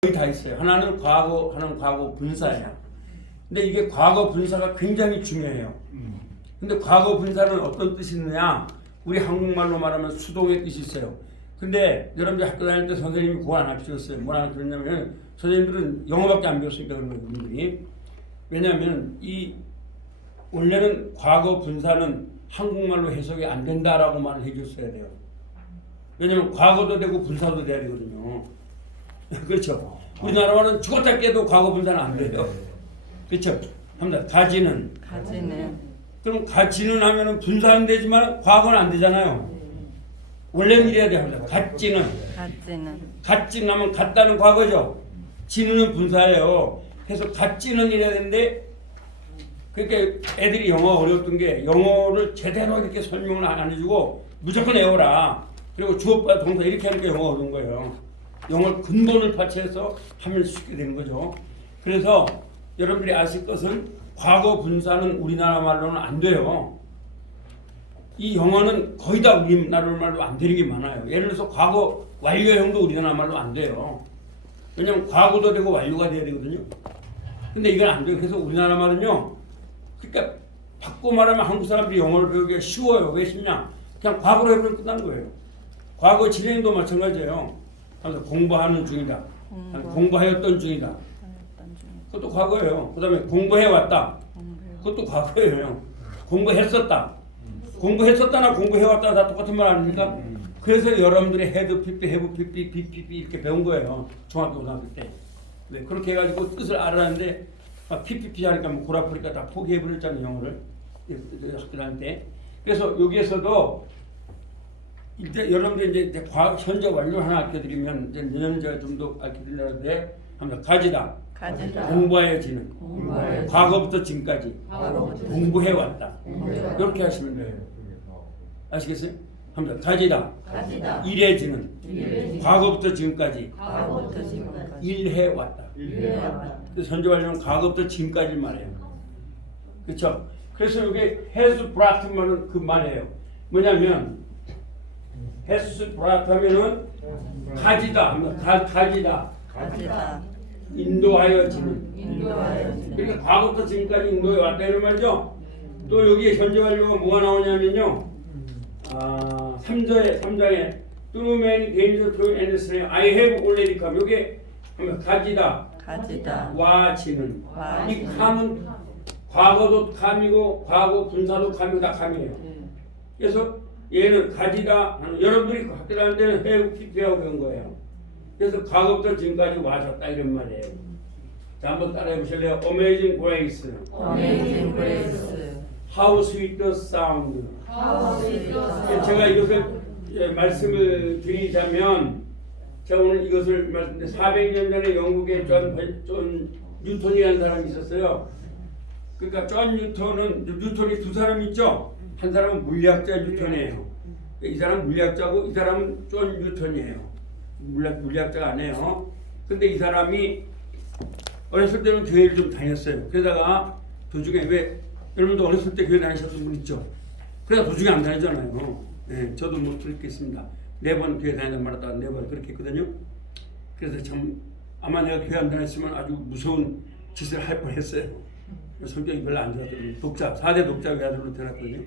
거의 다 있어요. 하나는 과거, 하나는 과거 분사예요. 근데 이게 과거 분사가 굉장히 중요해요. 근데 과거 분사는 어떤 뜻이 있느냐? 우리 한국말로 말하면 수동의 뜻이 있어요. 근데 여러분들 학교 다닐 때 선생님이 그거 안 하셨어요. 뭐라 그랬냐면 선생님들은 영어밖에 안 배웠으니까 그런 거예요. 분들이. 왜냐하면 이 원래는 과거 분사는 한국말로 해석이 안 된다라고 말을 해줬어야 돼요. 왜냐하면 과거도 되고 분사도 돼야 되거든요. 그렇죠. 우리나라 말은 죽었다 깨도 과거 분사는 안 돼요. 그렇죠. 합니다. 가지는. 그럼 가지는 하면은 분사는 되지만 과거는 안 되잖아요. 원래는 이래야 돼요. 같지는. 같지는 하면 같다는 과거죠. 지는 분사예요. 그래서 같지는 이래야 되는데 그렇게 애들이 영어 어려웠던 게 영어를 제대로 이렇게 설명을 안 해주고 무조건 외워라. 그리고 주어과 동사 이렇게 하니까 영어 어려운 거예요. 영어 근본을 파채해서 하면 쉽게 되는 거죠. 그래서 여러분들이 아실 것은 과거 분사는 우리나라 말로는 안 돼요. 이 영어는 거의 다 우리나라 말로 안 되는 게 많아요. 예를 들어서 과거 완료형도 우리나라 말로 안 돼요. 왜냐면 과거도 되고 완료가 돼야 되거든요. 근데 이건 안 돼요. 그래서 우리나라 말은요. 그러니까 바꿔 말하면 한국 사람들이 영어를 배우기가 쉬워요. 왜 쉽냐? 그냥 과거로 해버리면 끝난 거예요. 과거 진행도 마찬가지예요. 공부하는 중이다. 공부하였던 중이다. 그것도 과거예요. 그 다음에 공부해왔다. 그것도 과거예요. 공부했었다. 공부했었다나 공부해왔다 다 똑같은 말 아닙니까? 그래서 여러분들이 헤드 피피, 해부 피피, 비피피 이렇게 배운 거예요. 중학교 고등학교 때. 네, 그렇게 해가지고 뜻을 알았는데 막 피피피 하니까 뭐 골아프니까 다 포기해버렸잖아요. 영어를. 학교 다닐 때. 그래서 여기에서도 이제 여러분들 이제 과학 현재 완료 하나 알려드리면 이제 내년 제가 좀 더 알려드리려는데 합니다. 가지다. 공부하여지는. 과거부터 지금까지. 공부해왔다. 이렇게 하시면 돼요. 아시겠어요? 합니다. 가지다. 일해지는. 과거부터 지금까지. 일해왔다. 그래서 현재 완료는 과거부터 지금까지 말해요. 그렇죠? 그래서 이게 has brought 말은 그 말이에요. 뭐냐면 has brought 하면은 가지다. 가지다. 인도하여지는. 그러니까 과거부터 지금까지 인도해 왔다 이런 말이죠. 또 여기에 현재 완료가 뭐가 나오냐면요. 3장에 through many dangers through endless time I have already come. 요게 가지다. 와지는. 이 감은 과거도 감이고 과거 분사도 감이고 다 감이에요. 그래서 얘는 가지다. 여러분들이 학교 다닐 때는 have PP하고 배운 거예요. 그래서 과거부터 지금까지 와셨다 이런 말이에요. 자, 한번 따라해 보실래요? Amazing Grace. How sweet the sound. 제가 이것을 말씀을 드리자면 제가 오늘 이것을 말씀드린 400년 전에 영국에 존 뉴턴이라는 사람이 있었어요. 그러니까 존 뉴턴이 두 사람 있죠. 한 사람은 물리학자 뉴턴이에요. 이 사람은 물리학자고 이 사람은 존 뉴턴이에요. 물리학자가 아니에요. 근데 이 사람이 어렸을 때는 교회를 좀 다녔어요. 그러다가 도중에 왜 여러분도 어렸을 때 교회 다니셨던 분 있죠? 그러다 도중에 안 다니잖아요. 네, 저도 뭐 그렇게 했습니다. 4번 교회 다니다 말았다 4번 그렇게 했거든요. 그래서 참 아마 내가 교회 안 다녔으면 아주 무서운 짓을 할 뻔했어요. 성격이 별로 안 좋았거든요. 4대 독자 외아들로 태어났거든요.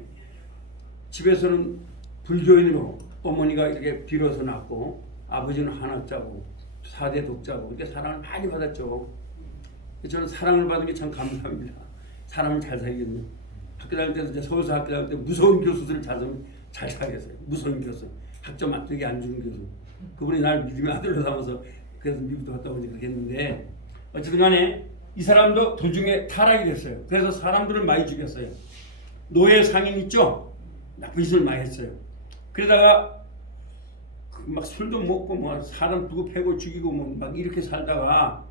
집에서는 불교인으로 어머니가 이렇게 빌어서 낳고 아버지는 한학자고 4대 독자고 그렇게 사랑을 많이 받았죠. 저는 사랑을 받은 게 참 감사합니다. 사람을 잘 살겠네요. 학교 다닐 때도 이제 서울서 학교 다닐 때 무서운 교수들을 잘 살겠어요. 무서운 교수. 학점 되게 안 주는 교수. 그분이 날 믿음의 아들로 삼아서 그래서 미국도 갔다 오니 그렇게 했는데 어쨌든 간에 이 사람도 도중에 타락이 됐어요. 그래서 사람들을 많이 죽였어요. 노예 상인 있죠? 나쁜 짓을 많이 했어요. 그러다가 막 술도 먹고 뭐 사람 두고 패고 죽이고 뭐 막 이렇게 살다가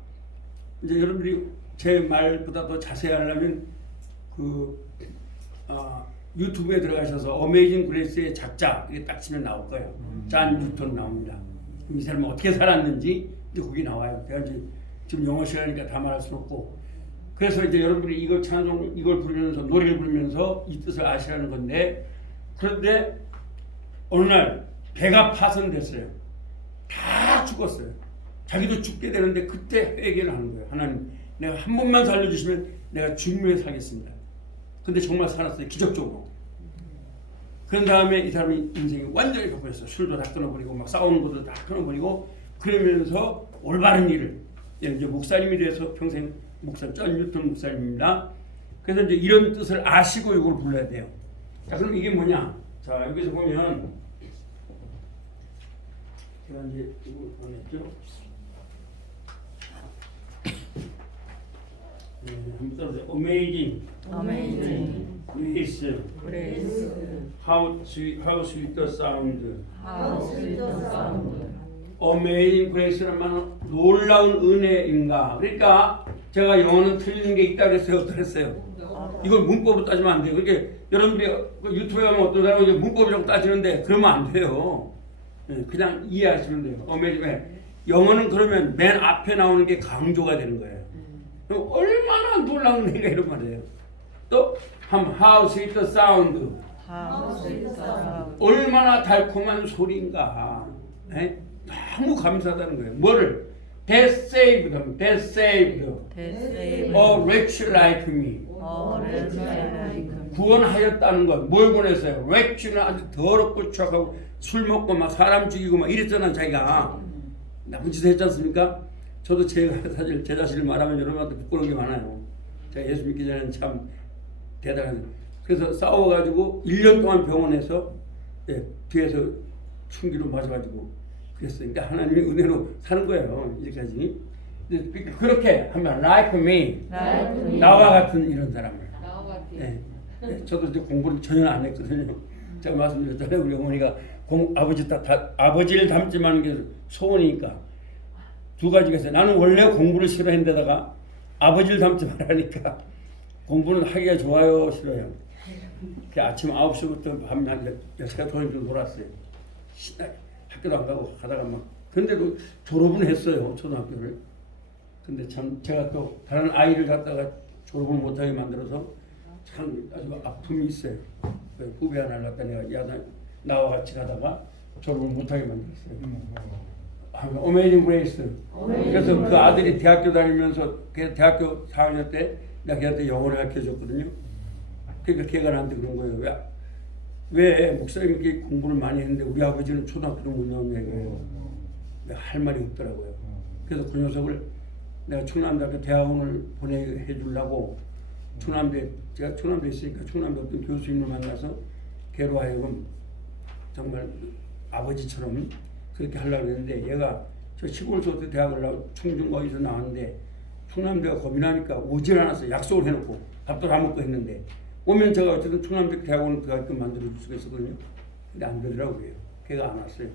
이제 여러분들이 제 말보다 더 자세히 하려면 유튜브에 들어가셔서 어메이징 그레이스의 작자 이게 딱 치면 나올 거예요. 존 뉴턴 나옵니다. 이 사람은 어떻게 살았는지 이제 거기 나와요. 제가 이제 지금 영어 시간이니까 다 말할 수 없고 그래서 이제 여러분들이 이걸 찬송 이걸 부르면서 노래를 부르면서 이 뜻을 아시라는 건데 그런데 어느 날 배가 파손됐어요. 다 죽었어요. 자기도 죽게 되는데 그때 회개를 하는 거예요. 하나님, 내가 한 번만 살려주시면 내가 죽음에 살겠습니다. 근데 정말 살았어요. 기적적으로. 그런 다음에 이 사람이 인생이 완전히 바뀌었어요. 술도 다 끊어버리고 막 싸우는 것도 다 끊어버리고 그러면서 올바른 일을 이제 목사님이 돼서 평생 목사 존 뉴턴 목사님입니다. 그래서 이제 이런 뜻을 아시고 이걸 불러야 돼요. 자, 그럼 이게 뭐냐? 자, 여기서 보면 제가 이제 이걸 보냈죠. 한번 써보세요. Amazing Grace. How sweet the sound. Amazing Grace란 말은 놀라운 은혜인가. 그러니까 제가 영어는 틀리는 게 있다 그랬어요. 어떠했어요? 이걸 문법으로 따지면 안 돼요. 그렇게 여러분들이 유튜브에 가면 어떤 사람은 문법이라고 따지는데 그러면 안 돼요. 그냥 이해하시면 돼요. Amazing. 영어는 그러면 맨 앞에 나오는 게 강조가 되는 거예요. 얼마나 놀라운 은혜가 이런 말이에요. 또 How sweet the sound. 얼마나 달콤한 소리인가. 너무 감사하다는 거예요. 뭐를? That saved them. That saved. A wretch like me. 구원하였다는 것. 뭘 구원했어요? wretch는 아주 더럽고 추악하고 술 먹고 막 사람 죽이고 막 이랬잖아 자기가. 나쁜 짓을 했지 않습니까? 저도 제가 사실 제 자신을 말하면 여러분한테 부끄러운 게 많아요. 제가 예수 믿기 전에는 참 대단한. 그래서 싸워가지고 1년 동안 병원에서 뒤에서 충기로 맞아가지고 그랬어요. 그러니까 하나님의 은혜로 사는 거예요. 이제까지. 그렇게 하면 like me, 나와 같은 이런 사람을. 저도 이제 공부를 전혀 안 했거든요. 제가 말씀드렸잖아요. 우리 어머니가 아버지를 닮지만 게 소원이니까 두 가지가 있어요. 나는 원래 공부를 싫어했는데다가 아버지를 닮지 말라니까 공부는 하기가 좋아요, 싫어요. 아침 9시부터 밤 10시가 도저히 놀았어요. 신나게 학교도 안 가고 가다가 막 근데도 졸업은 했어요, 초등학교를. 근데 참 제가 또 다른 아이를 갖다가 졸업을 못하게 만들어서 참 아주 아픔이 있어요. 후배 하나를 갖다 내가 나와 같이 가다가 졸업을 못하게 만들었어요. Amazing Grace. 그래서 그 아들이 대학교 다니면서 대학교 4학년 때 내가 걔한테 영어를 가르쳐줬거든요. 그러니까 걔가 나한테 그런 거예요. 왜 목사님이 이렇게 공부를 많이 했는데 우리 아버지는 초등학교도 못 나온 얘기예요. 할 말이 없더라고요. 그래서 그 녀석을 내가 충남대학교 대학원을 보내해 주려고 제가 충남대 있으니까 충남대 어떤 교수님을 만나서 걔로 하여금 정말 아버지처럼 그렇게 하려고 했는데 얘가 저 시골에서 대학을 나고 충중 어디서 나왔는데 충남대가 겁이 나니까 오질 않았어요. 약속을 해놓고 밥도 다 먹고 했는데 오면 제가 어쨌든 충남대 대학원을 들어가게끔 만들어줄 수가 있었거든요. 근데 안 되더라고요. 걔가 안 왔어요.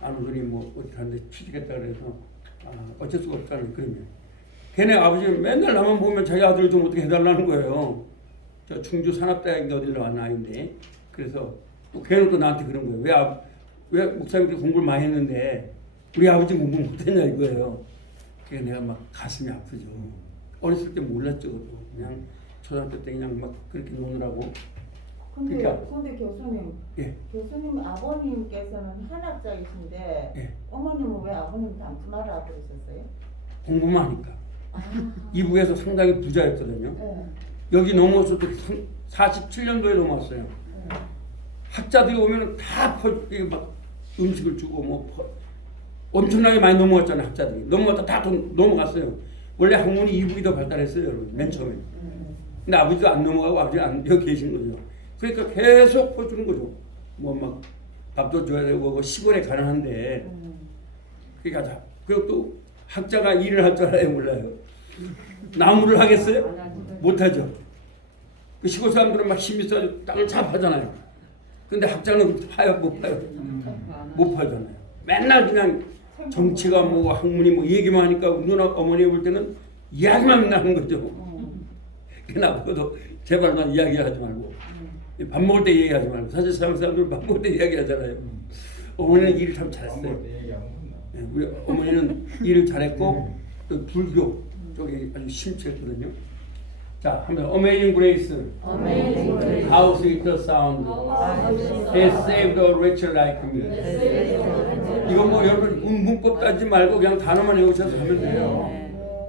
안 오더니 뭐 어디 갔는데 취직했다 그래서 어쩔 수가 없다는 그러면 걔네 아버지는 맨날 나만 보면 자기 아들을 좀 어떻게 해달라는 거예요. 저 충주 산업대학인가 어디로 왔나 아닌데 그래서 또 걔는 또 나한테 그런 거예요. 왜 목사님들이 공부를 많이 했는데 우리 아버지 공부 못했냐 이거예요. 그게 내가 막 가슴이 아프죠. 어렸을 때 몰랐죠. 그냥 초등학교 때 그냥 막 그렇게 노느라고. 근데 교수님, 교수님 아버님께서는 한학자이신데 어머님은 왜 아버님 닮지 마라 그러셨어요? 공부만 하니까. 이북에서 상당히 부자였거든요. 여기 넘어서도 47년도에 넘어왔어요. 학자들이 오면 다 막 음식을 주고 뭐 엄청나게 많이 넘어갔잖아요. 학자들이 넘어갔다 다 넘어갔어요. 원래 학문이 이북이 더 발달했어요, 여러분. 맨 처음에. 근데 아버지도 안 넘어가고 아버지가 안 여기 계신 거죠. 그러니까 계속 퍼주는 거죠. 뭐 막 밥도 줘야 되고 시골에 가난한데 그러니까 그리고 또 학자가 일을 할 줄 알아요, 몰라요? 나무를 하겠어요? 못하죠. 그 시골 사람들은 막 힘이 있어서 땅을 잡하잖아요. 근데 학자는 파요, 못 파요? 못 파잖아요. 맨날 그냥 정치가 뭐 학문이 뭐 얘기만 하니까 누나 어머니 볼 때는 이야기만 나는 거죠. 그냥 앞으로도 제발 난 이야기하지 말고 밥 먹을 때 얘기하지 말고 사실 사람들은 밥 먹을 때 이야기하잖아요. 어머니는 일을 참 잘했어요. 우리 어머니는 일을 잘했고 또 불교 쪽에 아주 심취했거든요. 자, 한번 Amazing Grace. How sweet the sound. They saved a wretch like me. 이거 뭐 여러분 문법 따지지 말고 그냥 단어만 외우셔서 하면 돼요.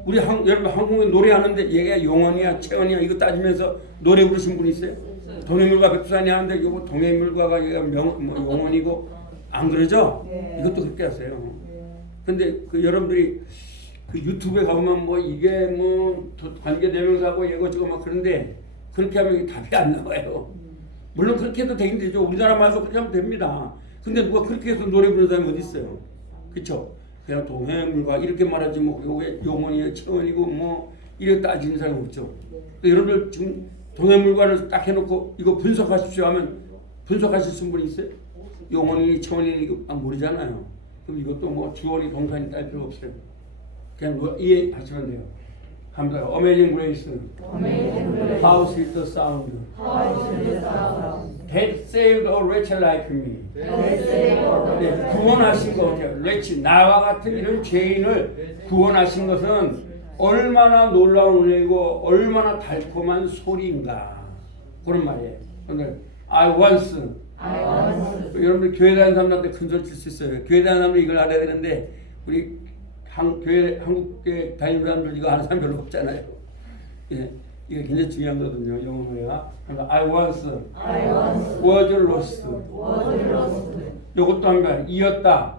우리 여러분 한국에 노래하는데 얘가 용언이야 체언이야 이거 따지면서 노래 부르신 분 있어요? 동해물과 백두산이 하는데 이거 동해물과가 얘가 뭐 용언이고 안 그러죠? 이것도 그렇게 하세요. 근데 그 여러분들이 그 유튜브에 가보면 뭐 이게 뭐 관계대명사고 이거 저거 막 그런데 그렇게 하면 답이 안 나와요. 물론 그렇게 해도 되긴 되죠. 우리나라 말도 그렇게 하면 됩니다. 근데 누가 그렇게 해서 노래 부르는 사람이 어디 있어요? 그렇죠? 그냥 동해물과 이렇게 말하지 뭐 요게 용언이야 체언이고 뭐 이렇게 따지는 사람 없죠. 여러분들 지금 동해물과를 딱 해놓고 이거 분석하십시오 하면 분석하실 분 있어요? 용언이 체언이 이거 모르잖아요. 그럼 이것도 뭐 주어니 동사니 딸 필요 없어요. 그냥 이해하시면 돼요. 합니다. Amazing Grace. How sweet the sound. That saved a wretch like me. 네, 구원하신 것 같아요. wretch, 나와 같은 이런 죄인을 구원하신 것은 얼마나 놀라운 은혜이고 얼마나 달콤한 소리인가. 그런 말이에요. 근데 I once. 여러분들 교회 다니는 사람들한테 큰 소리 칠 수 있어요. 교회 다니는 사람들 이걸 알아야 되는데 우리 한국교회 다니는 사람들 이거 아는 사람 별로 없잖아요. 예, 이게 굉장히 중요한 거거든요. 영어가. I once was lost. 이것도 한번 이었다.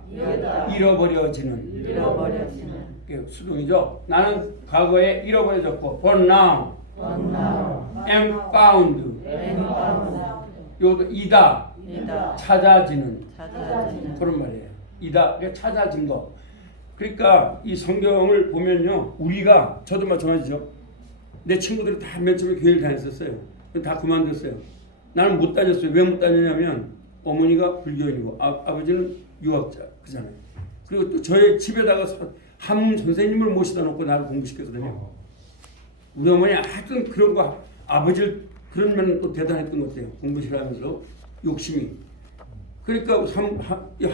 잃어버려지는. 수동이죠. 나는 과거에 잃어버려졌고, but now am found. 이것도 이다. 찾아지는. 그런 말이에요. 이다. 찾아진 거. 그러니까 이 성경을 보면요, 우리가 저도 마찬가지죠. 내 친구들이 다 맨 처음에 교회를 다녔었어요. 다 그만뒀어요. 나는 못 다녔어요. 왜 못 다녔냐면 어머니가 불교인이고 아버지는 유학자 그잖아요. 그리고 또 저희 집에다가 한문 선생님을 모시다 놓고 나를 공부시켰거든요. 우리 어머니 하여튼 그런 거 아버지를 그런 면은 또 대단했던 것 같아요. 공부시라면서 욕심이. 그러니까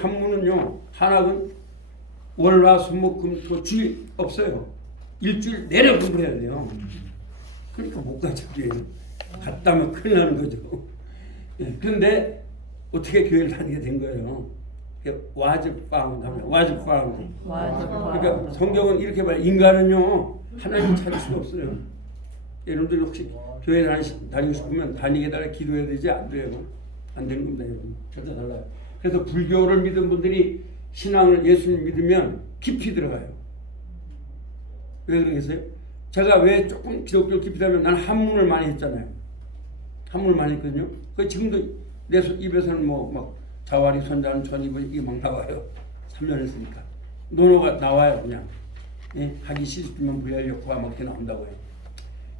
한문은요, 한학은 월화 수목금토 주일 없어요. 일주일 내내 공부를 해야 돼요. 그러니까 못 가죠. 갔다면 큰일 나는 거죠. 예, 그런데 어떻게 교회를 다니게 된 거예요. was found 합니다. was found. 그러니까 성경은 이렇게 봐요. 인간은요 하나님 찾을 수가 없어요. 여러분들 혹시 교회 다니고 싶으면 다니게 달라 기도해야 되지 안 돼요. 안 되는 겁니다, 여러분. 절대 달라요. 그래서 불교를 믿은 분들이 신앙을 예수를 믿으면 깊이 들어가요. 왜 그러겠어요? 제가 왜 조금 기독교를 깊이 들어가면 나는 한문을 많이 했잖아요. 한문을 많이 했거든요. 그 지금도 내 입에서는 뭐 막 자와리 선자는 전입을 이게 막 나와요. 3년 했으니까 논어가 나와요. 그냥 예? 하기 싫으면 부여력과 막 이렇게 나온다고요.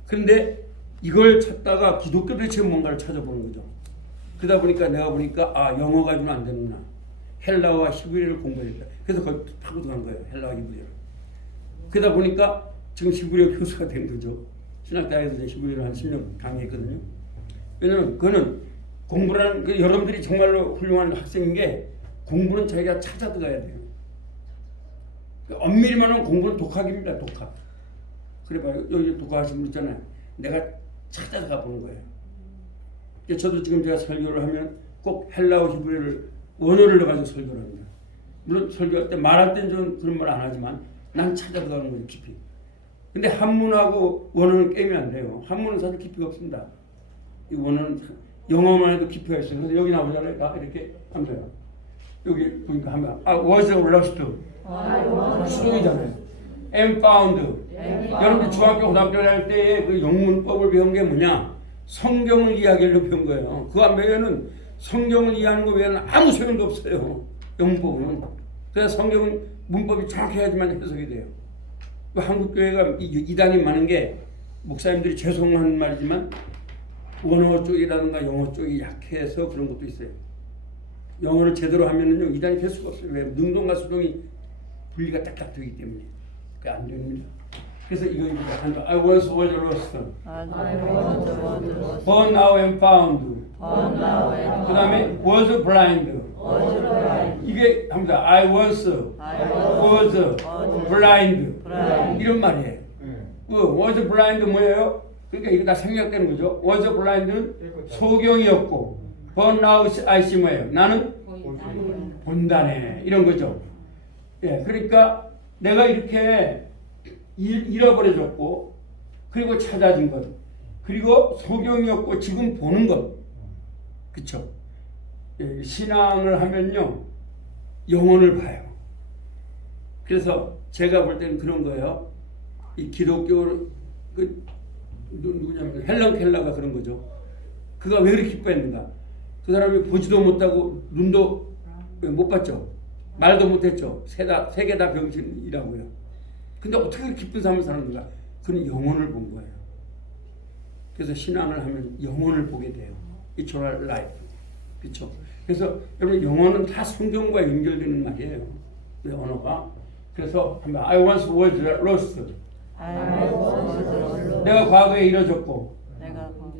그런데 이걸 찾다가 기독교 대체 뭔가를 찾아보는 거죠. 그러다 보니까 내가 보니까 영어 가지고는 안 되는구나. 헬라어와 히브리어를 공부했다. 그래서 거기 파고 들어간 거예요. 헬라어 히브리어를. 그러다 보니까 지금 히브리어 교수가 된 거죠. 신학대학에서 히브리어를 한 10년 강의했거든요. 왜냐면 그거는 공부라는 여러분들이 정말로 훌륭한 학생인 게 공부는 자기가 찾아 들어가야 돼요. 엄밀히만 하면 공부는 독학입니다. 독학. 그래 봐요. 여기 독학하신 분 있잖아요. 내가 찾아가 보는 거예요. 저도 지금 제가 설교를 하면 꼭 헬라어 히브리어를 원어를 넣어가지고 설교를 합니다. 물론 설교할 때 말할 때는 좀 그런 말 안 하지만 난 찾아 들어가는 거죠. 깊이. 근데 한문하고 원어는 깨면 안 돼요. 한문은 사실 깊이가 없습니다. 이 원어는 영어만 해도 깊이가 있어요. 그래서 여기 나오잖아요. 다 이렇게 하면 돼요. 여기 보니까 하면 was lost. 수동이잖아요. am found. 여러분들 중학교 고등학교 할 때 그 영문법을 배운 게 뭐냐? 성경을 이야기하려고 배운 거예요. 그거 안 배우면 성경을 이해하는 거 외에는 아무 소용도 없어요. 영문법은. 그래서 성경은 문법이 정확해야지만 해석이 돼요. 한국교회가 이단이 많은 게 목사님들이 죄송한 말이지만 원어 쪽이라든가 영어 쪽이 약해서 그런 것도 있어요. 영어를 제대로 하면은요 이단이 될 수가 없어요. 왜? 능동과 수동이 분리가 딱딱 되기 때문에 그게 안 됩니다. 그래서 이거입니다. I was lost, but now am found. 그 다음에 was blind. 이게 합니다. I was blind. 이런 말이에요. was blind 뭐예요? 그러니까 이거 다 생략되는 거죠. was blind는 소경이었고 But now I see 뭐예요? 나는 본다네. 이런 거죠. 예, 그러니까 내가 이렇게 잃어버려졌고, 그리고 찾아진 것, 그리고 소경이었고 지금 보는 것, 그쵸? 예, 신앙을 하면요 영혼을 봐요. 그래서 제가 볼 때는 그런 거예요. 이 기독교 누구냐면 헬런 켈러가 그런 거죠. 그가 왜 그렇게 기뻐했는가? 그 사람이 보지도 못하고 눈도 못 봤죠. 말도 못했죠. 세 개 다 병신이라고요. 근데 어떻게 그렇게 기쁜 삶을 사는가? 그는 영혼을 본 거예요. 그래서 신앙을 하면 영혼을 보게 돼요. Eternal life. 그렇죠? 그래서 여러분 영혼은 다 성경과 연결되는 말이에요. 그 언어가. 그래서 I once was lost. 내가 과거에 잃어졌고,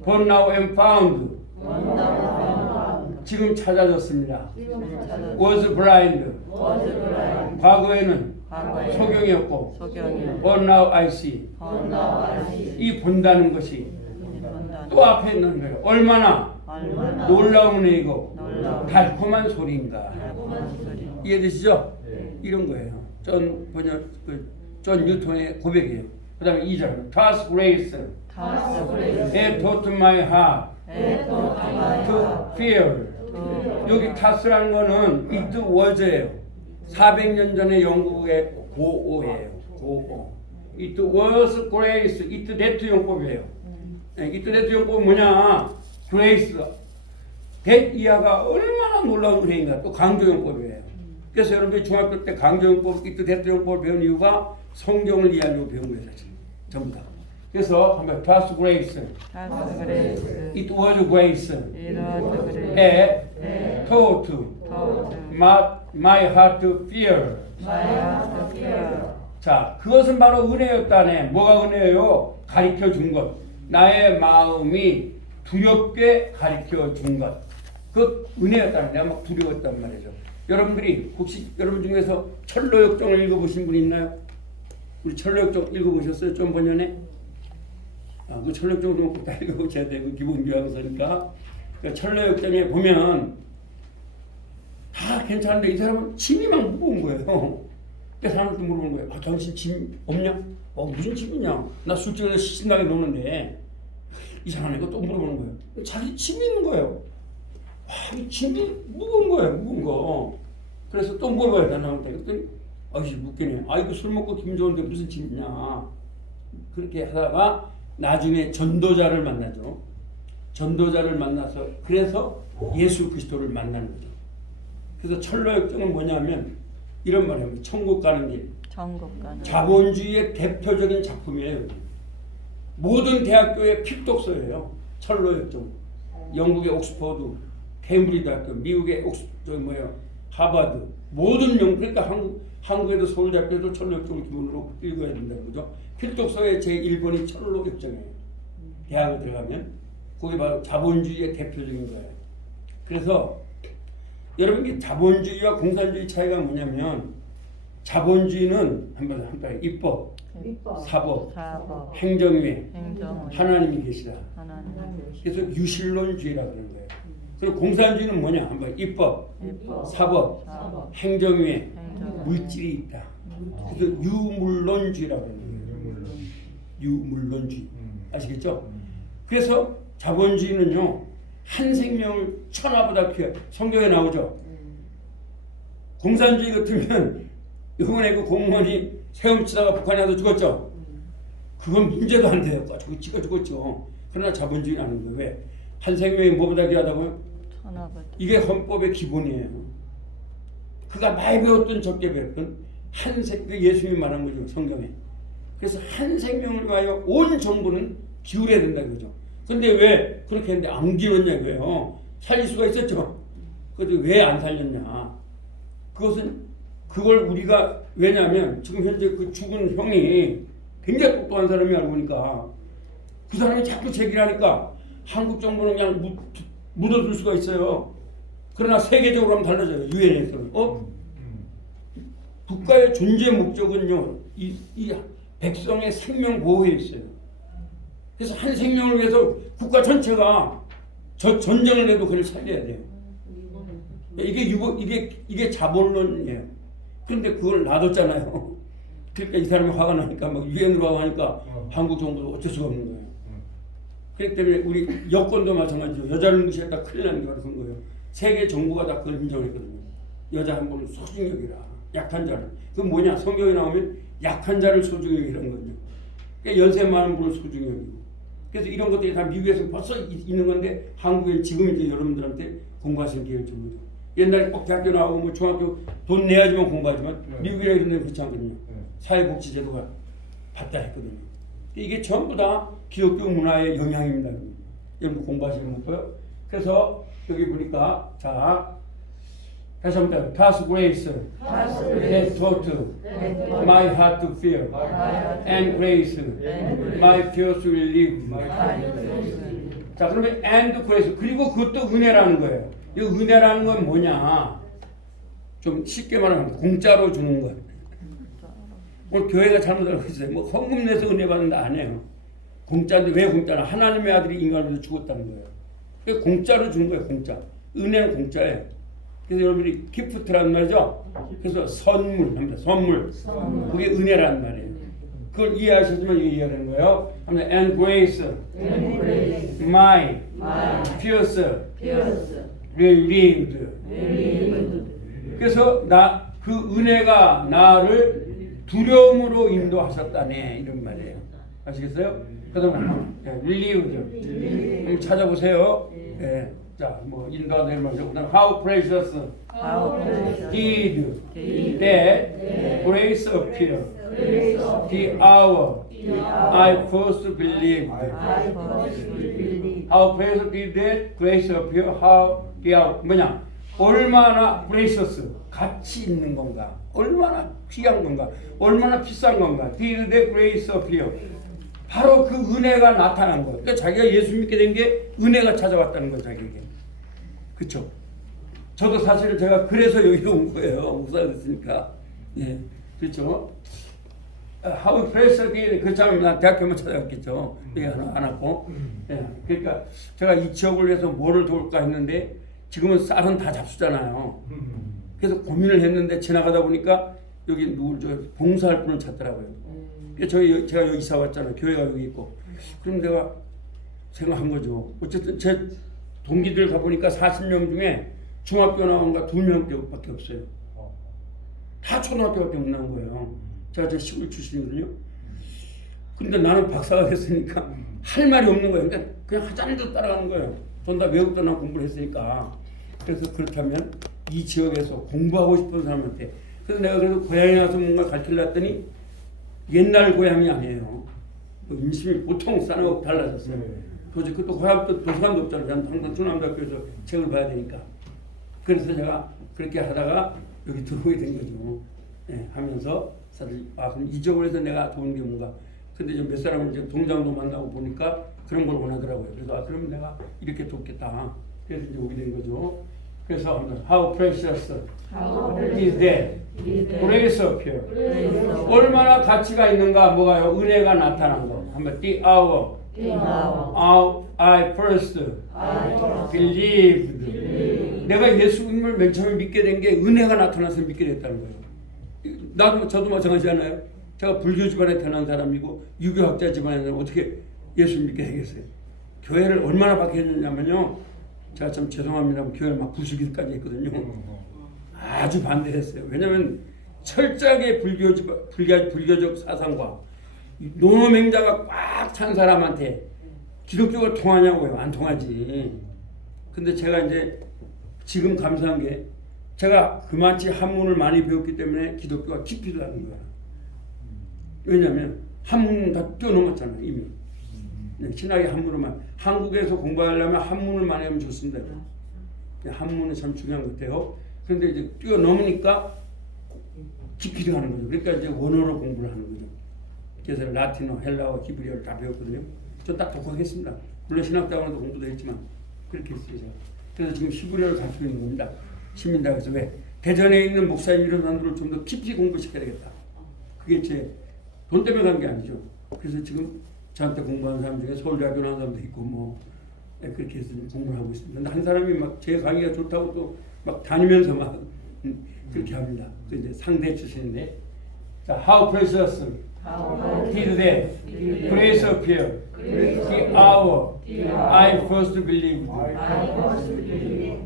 but now am found. 지금 찾아졌습니다. was blind. 과거에는 소경이었고, but now I see. 이 본다는 것이 또 앞에 있는 거예요. 얼마나 놀라운 은혜이고 달콤한 소리인가. 이해되시죠? 이런 거예요. 존 뉴턴의 고백이에요. 그 다음에 2절 God's grace had taught my heart to fear. 여기 타스라는 거는 it was예요. 400년 전에 영국의 고어예요. 고어. it was grace. it that 용법이에요. it that 용법은 뭐냐? grace. that 이하가 얼마나 놀라운 은혜인가. 또 강조용법이에요. 그래서 여러분들이 중학교 때 강조용법, it that 용법을 배운 이유가 성경을 이해하려고 배운 거예요. 사실. 전부 다. 그래서 한번 God's grace. It was grace. taught my heart to fear. 자, 그것은 바로 은혜였다네. 뭐가 은혜예요? 가르쳐 준 것. 나의 마음이 두렵게 가르쳐 준 것. 그 은혜였다네. 내가 막 두려웠단 말이죠. 여러분들이 혹시 여러분 중에서 철로역정을 읽어보신 분 있나요? 우리 철로역정 읽어보셨어요? 좀 번연에? 그 철로역정 좀 꼭 다 읽어보셔야 돼요. 기본 교양서니까. 그러니까 철로역정에 보면 다 괜찮은데 이 사람은 침이 막 무거운 거예요. 그래서 사람한테 물어보는 거예요. 아, 당신 짐 없냐? 무슨 짐이냐? 나 술집에서 신나게 노는데 이상한 애가 또 물어보는 거예요. 자기 짐이 있는 거예요. 와, 이 짐이 무거운 거예요. 무거운 거. 그래서 또 물어봐요. 나한테. 그랬더니 아이씨 묻겠네. 아이고 술 먹고 기분 좋은데 무슨 짐이냐. 그렇게 하다가 나중에 전도자를 만나죠. 전도자를 만나서 그래서 예수 그리스도를 만나는 거죠. 그래서 철로역정은 뭐냐면 이런 말이에요. 천국 가는 길. 자본주의의 대표적인 작품이에요. 모든 대학교의 필독서예요. 철로역정. 영국의 옥스퍼드, 케임브리지 대학교, 미국의 하버드, 모든 그러니까 한국에도 서울대학교에도 철로역정을 기본으로 읽어야 된다는 거죠. 필독서의 제1번이 철로역정이에요. 대학에 들어가면 거기 바로 자본주의의 대표적인 거예요. 그래서 여러분 자본주의와 공산주의 차이가 뭐냐면 자본주의는 한번 입법, 사법, 행정위, 하나님이 계시다. 그래서 유실론주의라고 하는 거예요. 그리고 공산주의는 뭐냐? 한번 입법, 사법, 행정위, 물질이 있다. 그래서 유물론주의라고 하는 거예요. 유물론주의. 아시겠죠? 그래서 자본주의는요. 한 생명을 천하보다 귀해. 성경에 나오죠. 공산주의 같으면 이번에 그 공무원이 세움치다가 북한에 가서 죽었죠. 그건 문제도 안 돼요. 저거 찍어 죽었죠. 그러나 자본주의라는 거예요. 왜? 한 생명이 뭐보다 귀하다고요? 이게 헌법의 기본이에요. 그가 많이 배웠던 적게 배웠던 예수님이 말한 거죠. 성경에. 그래서 한 생명을 위하여 온 정부는 기울여야 된다 이거죠. 근데 왜 그렇게 했는데 안 기울였냐고요. 살릴 수가 있었죠. 그런데 왜 안 살렸냐. 그걸 우리가 왜냐하면 지금 현재 그 죽은 형이 굉장히 똑똑한 사람이 알고 보니까 그 사람이 자꾸 제기를 하니까 한국 정부는 그냥 묻어둘 수가 있어요. 그러나 세계적으로 하면 달라져요. 유엔에서는. 국가의 존재 목적은요. 이 백성의 생명 보호에 있어요. 그래서 한 생명을 위해서 국가 전체가 저 전쟁을 해도 그걸 살려야 돼요. 이게 자본론이에요. 그런데 그걸 놔뒀잖아요. 그러니까 이 사람이 화가 나니까 막 유엔으로 하고 하니까 한국 정부도 어쩔 수가 없는 거예요. 그렇기 때문에 우리 여권도 마찬가지로 여자를 무시했다 큰일 나는 게 바로 그런 거예요. 세계 정부가 다 그걸 인정했거든요. 여자 한 분을 소중히 여기라. 약한 자를. 그 뭐냐? 성경에 나오면 약한 자를 소중히 여기라는 거죠. 그러니까 연세 많은 분을 소중히 여기고. 그래서 이런 것들이 다 미국에서 벌써 있는 건데 한국에 지금 이제 여러분들한테 공부하시는 기회를 준 거죠. 옛날에 꼭 대학교 나오고 뭐 중학교 돈 내야지만 공부하지만 미국이나 이런 데는 그렇지 않거든요. 사회복지제도가 발달했거든요. 이게 전부 다 기독교 문화의 영향입니다. 여러분 공부하시는 거고요. 그래서 여기 보니까 자 다시 한번 God's grace that taught my heart to fear and grace my fears will live. 자 그러면 and grace 그리고 그것도 은혜라는 거예요. 이 은혜라는 건 뭐냐? 좀 쉽게 말하면 공짜로 주는 거예요. 오늘 교회가 잘못 알고 있어요. 뭐 헌금 내서 은혜 받는다 안 해요. 공짜인데 왜 공짜나? 하나님의 아들이 인간으로 죽었다는 거예요. 그러니까 공짜로 주는 거예요. 공짜. 은혜는 공짜예요. 그래서 여러분들이 기프트라는 말이죠. 그래서 선물 합니다. 선물. 그게 은혜라는 말이에요. 그걸 이해하셨으면 이해하는 거예요. 합니다. And grace, my fears, relieved. 그래서 그 은혜가 나를 두려움으로 인도하셨다네 이런 말이에요. 아시겠어요? 그다음에 relieved. 한번 찾아보세요. 예. 자, 뭐 인도하는 말이죠. 그다음 how precious did that grace appear the hour I first believed. How precious did that grace appear? How the hour 뭐냐? 얼마나 precious 가치 있는 건가? 얼마나 귀한 건가? 얼마나 비싼 건가? Did that grace appear? 바로 그 은혜가 나타난 거예요. 그러니까 자기가 예수 믿게 된 게 은혜가 찾아왔다는 거예요, 자기에게. 그렇죠? 저도 사실은 제가 그래서 여기 온 거예요. 목사가 됐으니까. 예, 그렇죠? How precious did 그렇다면 난 대학교만 찾아갔겠죠. 여기 하나 안 왔고. 예, 그러니까 제가 이 지역을 위해서 뭐를 도울까 했는데 지금은 쌀은 다 잡수잖아요. 그래서 고민을 했는데 지나가다 보니까 여기 누굴 봉사할 분을 찾더라고요. 제가 여기 이사 왔잖아요. 교회가 여기 있고. 그럼 내가 생각한 거죠. 어쨌든 제 동기들 가보니까 40명 중에 중학교 나온 거 2명밖에 없어요. 다 초등학교밖에 못 나온 거예요. 제가 제 시골 출신이거든요. 근데 나는 박사가 됐으니까 할 말이 없는 거예요. 그러니까 그냥 하자는 대로 따라가는 거예요. 전 다 외국도 나 공부를 했으니까. 그래서 그렇다면 이 지역에서 공부하고 싶은 사람한테 그래서 내가 그래도 고향에 가서 뭔가 가르치려 했더니 옛날 고향이 아니에요. 인심이 보통 싸나고 달라졌어요. 도저히 그것도 고향도 도서관도 없잖아요. 저는 항상 충남대학교에서 책을 봐야 되니까. 그래서 제가 그렇게 하다가 여기 들어오게 된 거죠. 예, 하면서 사실 그럼 이 지역을 해서 내가 도운 게 뭔가. 근데 이제 몇 사람을 이제 동장도 만나고 보니까 그런 걸 원하더라고요. 그래서 그럼 내가 이렇게 돕겠다. 그래서 이제 오게 된 거죠. 그래서 how precious is that grace appear. 얼마나 가치가 있는가 뭐가요? 은혜가 나타난 거. 한번 the hour I first believed. 내가 예수님을 맨 처음에 믿게 된 게 은혜가 나타나서 믿게 됐다는 거예요. 저도 마찬가지잖아요. 제가 불교 집안에 태어난 사람이고 유교학자 집안에서 어떻게 예수 믿게 되겠어요? 교회를 얼마나 박해했냐면요. 제가 참 죄송합니다. 교회를 막 부수기까지 했거든요. 아주 반대했어요. 왜냐하면 철저하게 불교적 사상과 노노맹자가 꽉 찬 사람한테 기독교가 통하냐고요. 안 통하지. 근데 제가 이제 지금 감사한 게 제가 그만치 한문을 많이 배웠기 때문에 기독교가 깊이 들어가는 거예요. 왜냐하면 한문 다 뛰어넘었잖아요. 이미. 네, 신학의 한문으로만 한국에서 공부하려면 한문을 많이 하면 좋습니다. 한문은 참 중요한 것 같아요. 그런데 이제 뛰어넘으니까 깊이 들어가는 거죠. 그러니까 이제 원어로 공부를 하는 거죠. 그래서 라틴어, 헬라어, 히브리어를 다 배웠거든요. 전 딱 독학했습니다. 물론 신학대학원에도 공부도 했지만 그렇게 했어요. 제가. 그래서 지금 히브리어를 가르치고 있는 겁니다. 시민대학에서 왜? 대전에 있는 목사님 이런 사람들을 좀 더 깊이 공부시켜야 되겠다. 그게 제 돈 때문에 간 게 아니죠. 그래서 지금 저한테 공부하는 사람 중에 서울대학교 나온 사람도 있고 뭐 그렇게 해서 공부를 하고 있습니다. 근데 한 사람이 막 제 강의가 좋다고 또 막 다니면서 막 그렇게 합니다. 또 이제 상대 출신인데, 자, how precious did that grace appear the hour I first believed.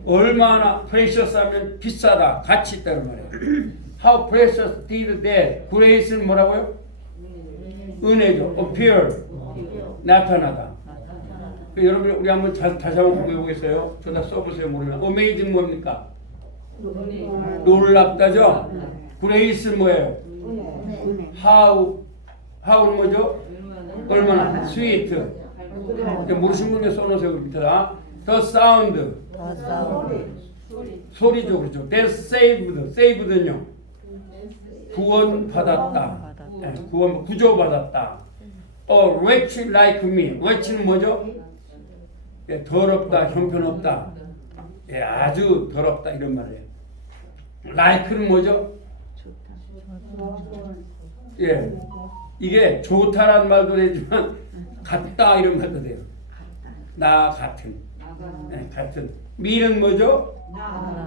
얼마나 precious하면 비싸다, 가치 있다는 말이에요. How precious did that grace는 뭐라고요? 은혜죠. appear, 나타나다. 여러분 우리 한번 다시 한번 공부해 보겠어요. 저다 써보세요. 모르면 amazing 뭡니까? 놀랍다죠. grace는 뭐예요? how는 뭐죠? 얼마나 sweet. 모르신 분에 써놓으세요. 밑에다. the sound, 소리죠. 그렇죠. that saved는요 구원받았다. 구조받았다. wretch like me. wretch는 뭐죠? 더럽다, 형편없다, 아주 더럽다 이런 말이에요. like는 뭐죠? 이게 좋다라는 말도 되지만 같다 이런 말도 돼요. 나 같은, 같은. me는 뭐죠?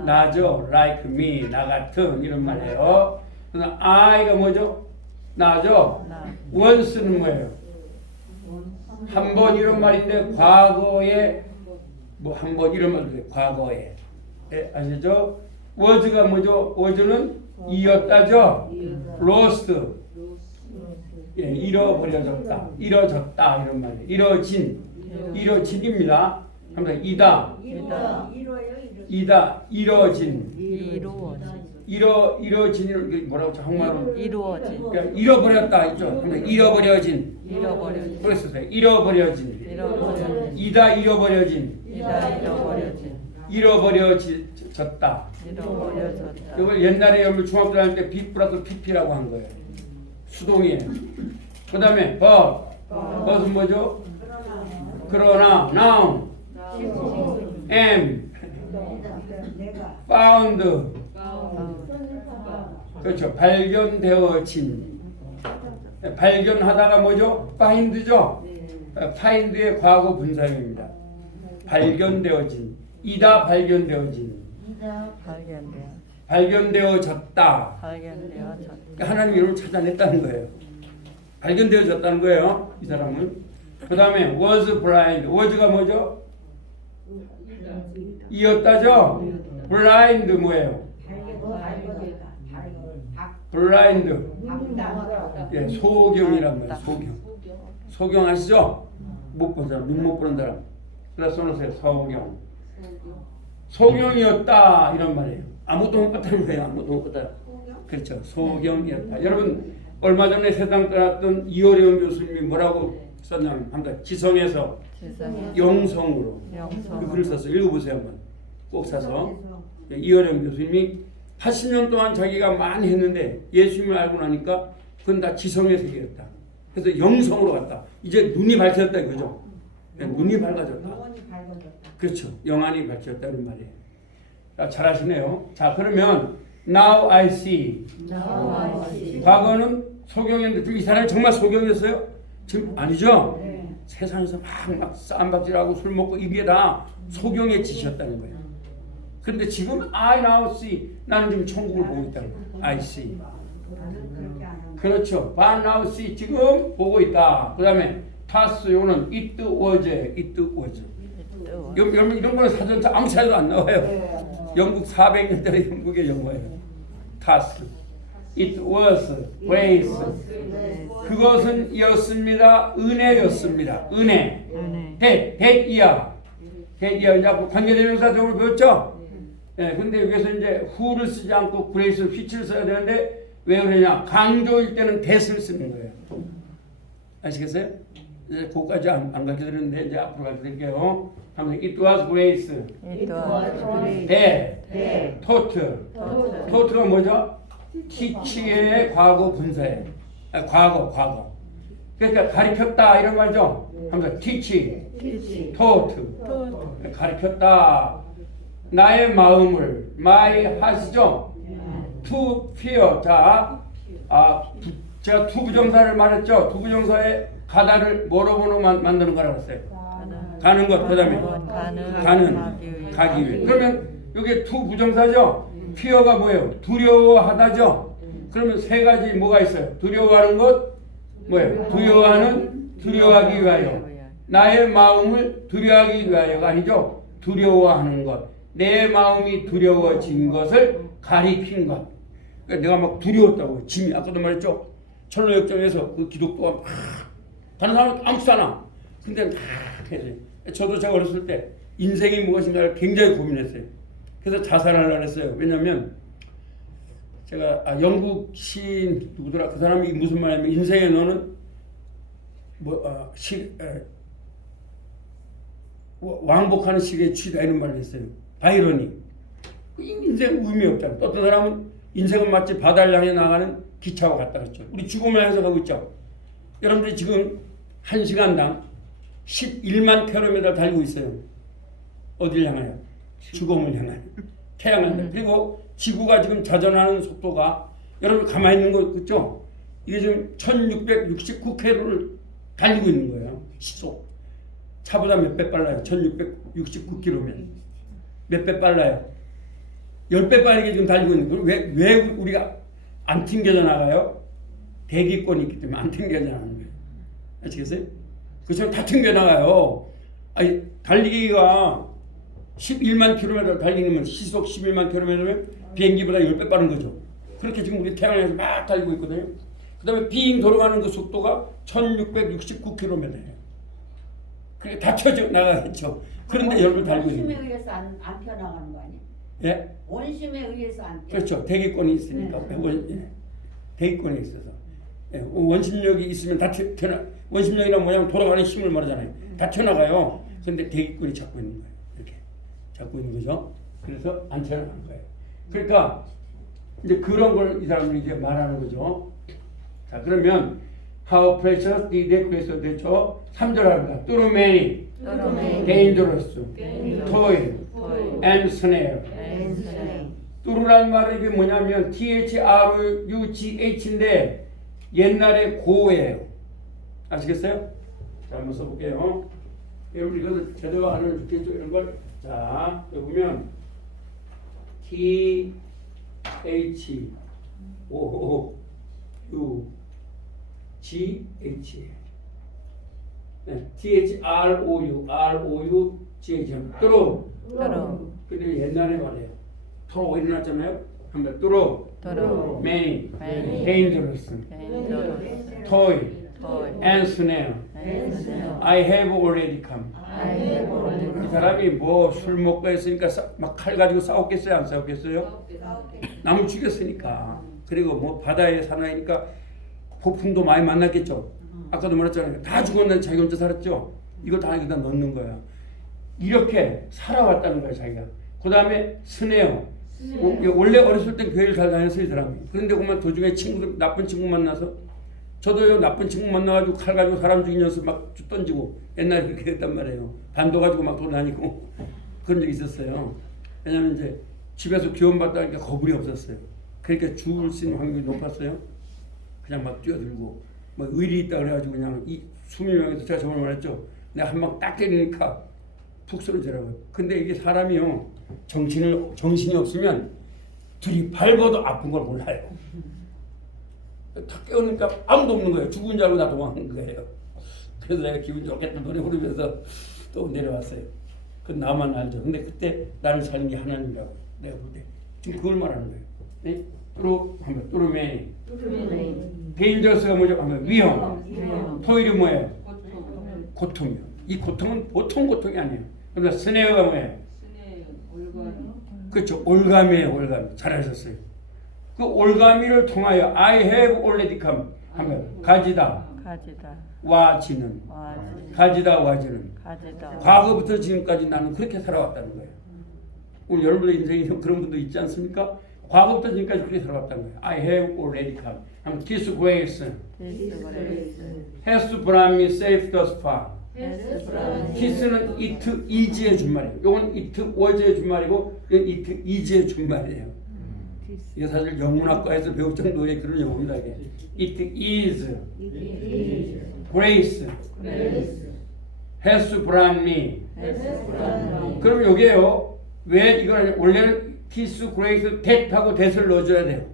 나죠. like me, 나 같은 이런 말이에요. 그래서 I가 뭐죠? 나죠. once는 뭐예요? 한 번 이런 말인데 과거에 뭐 한 번 이런 말도 돼요. 과거에. 아시죠? was가 뭐죠? was는 이었다죠. lost. 잃어버려졌다. 이뤄졌다 이런 말이에요. 이뤄진입니다. 한번 이다 이뤄진. 이뤄진 뭐라고 한국말로 이루어진. 그러니까 잃어버렸다 있죠. 잃어버려진. 그랬었어요. 잃어버려진. 이다 잃어버려진. 잃어버려졌다. 이걸 옛날에 여러분 중학교 다닐 때 B 플러스 PP라고 한 거예요. 수동이에요. 그 다음에 but은 뭐죠? 그러나 now am found. 그렇죠. 발견되어진. 발견하다가 뭐죠? find죠. find의 과거 분사형입니다. 발견되어진. 이다 발견되어진. 발견되어졌다. 하나님 이름을 찾아냈다는 거예요. 발견되어졌다는 거예요. 이 사람은. 그 다음에 was blind. was가 뭐죠? 이었다죠. blind 뭐예요? blind. 소경이란 말이에요. 소경 아시죠? 못 본 사람, 눈 못 보는 사람. 그래서 써놓으세요. 소경이었다 이런 말이에요. 아무것도 못 봤다는 거예요. 아무것도 못 봤다. 그렇죠. 소경이었다. 여러분 얼마 전에 세상 떠났던 이어령 교수님이 뭐라고 썼냐면 한번 지성에서 영성으로 그 글을 썼어요. 읽어보세요 한번. 꼭 사서. 이어령 교수님이 80년 동안 자기가 많이 했는데 예수님을 알고 나니까 그건 다 지성의 세계였다. 그래서 영성으로 갔다. 이제 눈이 밝혀졌다 이거죠. 눈이 밝아졌다. 그렇죠. 영안이 밝혀졌다는 말이에요. 자, 잘하시네요. 자, 그러면 now I see. 과거는 소경이었는데 지금 이 사람이 정말 소경이었어요? 지금 아니죠? 세상에서 막 쌈박질하고 술 먹고 이게 다 소경의 짓이었다는 거예요. 그런데 지금 I now see. 나는 지금 천국을 보고 있다는 거예요. I see. 그렇죠. but now see. 지금 보고 있다. 그 다음에 past 요는 it was. 여러분 이런 거는 사전차 아무 차이도 안 나와요. 영국 400년짜리 영국의 영어예요. past. It was grace. 그것은 이었습니다. 은혜였습니다. 은혜. that 이제 관계대명사적으로 배웠죠? 근데 여기서 이제 who를 쓰지 않고 grace, which를 써야 되는데 왜 그러냐? 강조일 때는 that을 쓰는 거예요. 아시겠어요? 이제 그거까지 안 가르쳐드렸는데 이제 앞으로 가르쳐드릴게요. It was grace. that taught. 가 뭐죠? teach의 과거 분사예요. 과거. 그러니까 가르쳤다 이런 말이죠. 한번 teach, taught. 가르쳤다. 나의 마음을 my heart이죠. to fear. 자, 제가 두 부정사를 말했죠. 두 부정사의 가다를 뭐로 만드는 거라고 했어요? 가는 것. 그다음에 가는 가기 위해. 그러면 이게 투 부정사죠. fear가 뭐예요? 두려워하다죠. 그러면 세 가지 뭐가 있어요? 두려워하는 것 뭐예요? 두려워하기 위하여. 나의 마음을 두려워하기 위하여가 아니죠. 두려워하는 것. 내 마음이 두려워진 것을 가리킨 것. 그러니까 내가 막 두려웠다고. 짐이 아까도 말했죠. 철로역정에서 그 기독도가 막 다른 사람은 아무렇지 않아. 근데 막 해서 저도 제가 어렸을 때 인생이 무엇인가를 굉장히 고민했어요. 그래서 자살하려고 했어요. 왜냐면 제가 영국 시인 누구더라 그 사람이 무슨 말이냐면 인생에 너는 왕복하는 시기에 취다 이런 말을 했어요. 바이런이 인생 의미 없잖아. 어떤 사람은 인생은 마치 바다를 향해 나가는 기차와 같다 그랬죠. 우리 죽음을 향해서 가고 있죠. 여러분들이 지금 1시간당 11만 킬로미터 달리고 있어요. 어딜 향하여? 죽음을 향하여. 태양을 향하여. 그리고 지구가 지금 자전하는 속도가 여러분 가만히 있는 거 그렇죠? 이게 지금 1669km를 달리고 있는 거예요. 시속. 차보다 몇 배 빨라요? 1669km면. 몇 배 빨라요? 10배 빠르게 지금 달리고 있는 거예요. 왜 우리가 안 튕겨져 나가요? 대기권이 있기 때문에 안 튕겨져 나가는 거예요. 아시겠어요? 그처럼 다 튕겨 나가요. 아니, 달리기가 11만 킬로미터 달리는 건 시속 11만 킬로미터면 비행기보다 10배 빠른 거죠. 그렇게 지금 우리 태양에서 막 달리고 있거든요. 그 다음에 빙 돌아가는 그 속도가 1669km예요. 그게 다 켜져 나가겠죠. 그런데 여러분 달리고 있는 거예요. 원심에 의해서 안 튀어나가는 거 아니에요? 예? 원심에 의해서 안 튀어. 그렇죠. 대기권이 있으니까. 대기권이 있어서. 예. 원심력이 있으면 다 튀어나. 원심력이란 뭐냐면 돌아가는 힘을 말하잖아요. 다 튀어나가요. 그런데 대기권이 잡고 있는 거예요. 이렇게 잡고 있는 거죠. 그래서 안 튀어나가는 거예요. 그러니까 이제 그런 걸 이 사람들이 이제 말하는 거죠. 자, 그러면 how precious did they 그래서 됐죠. 3절 합니다. through many, dangerous, toil, and snare. through란 말은 이게 뭐냐면 THRUGH인데 옛날에 고예요. 아시겠어요? 자, 한번 써볼게요. 여러분 이것을 제대로 하면 좋겠죠. 이런 걸. 자, 여기 보면 THOUGH 네, THROUGH through. 근데 옛날에 말해요. through 일어났잖아요. 한번 through many, dangerous, toil, and snare. I have already come. 이 사람이 뭐 술 먹고 했으니까 막 칼 가지고 싸웠겠어요? 안 싸웠겠어요? 남을 죽였으니까. 그리고 뭐 바다에 사나이니까 폭풍도 많이 만났겠죠. 아까도 말했잖아요. 다 죽었는데 자기 혼자 살았죠. 이걸 다 여기다 넣는 거야. 이렇게 살아왔다는 거야 자기가. 그 다음에 스네어. 원래 어렸을 때 교회를 잘 다녔어요 이 사람이. 그런데 그만 도중에 친구들 나쁜 친구 만나서 저도요 나쁜 친구 만나가지고 칼 가지고 사람 죽인 녀석 막 던지고 옛날에 그렇게 했단 말이에요. 반도 가지고 막 돌아다니고 그런 적이 있었어요. 왜냐면 이제 집에서 기원받다니까 거불이 없었어요. 그러니까 죽을 수 있는 확률이 높았어요. 그냥 막 뛰어들고 뭐 의리 있다 그래가지고 그냥 이 20명에서 제가 저번에 말했죠. 내가 한 방 딱 때리니까 푹 쓰러지라고요. 근데 이게 사람이요 정신이 없으면 둘이 밟아도 아픈 걸 몰라요. 탁 깨우니까 아무도 없는 거예요. 죽은 줄 알고 나 도망간 거예요. 그래서 내가 기분 좋게 또 노래 부르면서 또 내려왔어요. 그 나만 알죠. 근데 그때 나를 살린 게 하나님이라고 내가 볼 때 지금 그걸 말하는 거예요. 네? 뚜루메이 데인저스가 뭐죠? 위험. 토일이 뭐예요? 고통이요. 이 고통은 보통 고통이 아니에요. 그러니까 스네어가 뭐예요? 그렇죠. 올가미예요. 올가미. 잘하셨어요. 그 올가미를 통하여 I have already come 하면 가지다 와지는 가지다 와지는 과거부터 지금까지 나는 그렇게 살아왔다는 거예요. 오늘 여러분의 인생에 그런 분도 있지 않습니까? 과거부터 지금까지 그렇게 살아왔다는 거예요. I have already come 하면 His grace has brought me safe thus far. His는 it is의 준말이에요. 이건 it was의 준말이고 이건 it is의 준말이에요. 이게 사실 영문학과에서 배울 정도의 그런 영어입니다. 이게. It is grace has brought me. 그럼 여기에요. 왜 이걸 원래는 his grace that 하고 that을 넣어줘야 돼요.